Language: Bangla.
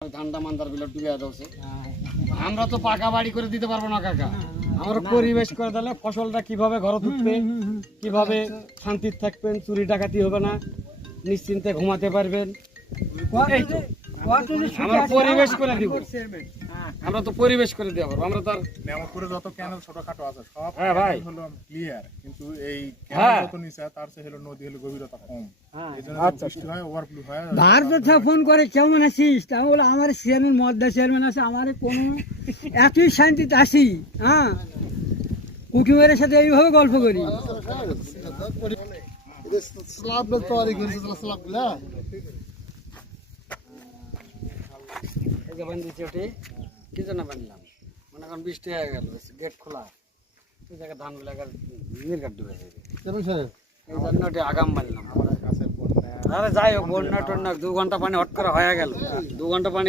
ধানটা মান্দার বিলে ডুবে যাচ্ছে। আমরা তো পাকা বাড়ি করে দিতে পারবো না কাকা, আমরা পরিবেশ করে দিলে ফসলটা কিভাবে ঘরে তুলবে, কিভাবে শান্তিতে থাকবেন, চুরি ডাকাতি হবে না, নিশ্চিন্তে ঘুমাতে পারবেন। এই তো আমরা পরিবেশ করে দিব, আমরা তো পরিবেশ করে দেওয়া পারবো। আমরা তো আর নেমতপুরে যত ক্যানেল ছোটখাটো আছে সব হ্যাঁ ভাই হলো ক্লিয়ার, কিন্তু এই হ্যাঁ। ক্যানেল যত নিচে তার চেয়ে হলো নদী হলো গভীরতা কম, এইজন্য আচ্ছা বৃষ্টি হয় ওভারফ্লো হয়। ভারত ফোন করে কেমন আছিস, তা বলে আমার চেয়ারম্যান মদ্দা চেয়ারম্যান আছে, আমার কোনো এতই শান্তিতে আসি। হ্যাঁ, কুকিমের সাথে এইভাবে গল্প করি। এই যে বান্ধিছি ওটি কি জন্য বানলাম, মনে করেন বৃষ্টি হয়ে গেল, গেট খোলা, ওই জায়গায় ধান গুলা নির্ঘাট ডুবে যাবে, এই জন্য ওটি আগাম বানলাম। আরে যাই হোক, বন্যা টন্যা 2 ঘন্টা পানি হট করে হয়ে গেল, 2 ঘন্টা পানি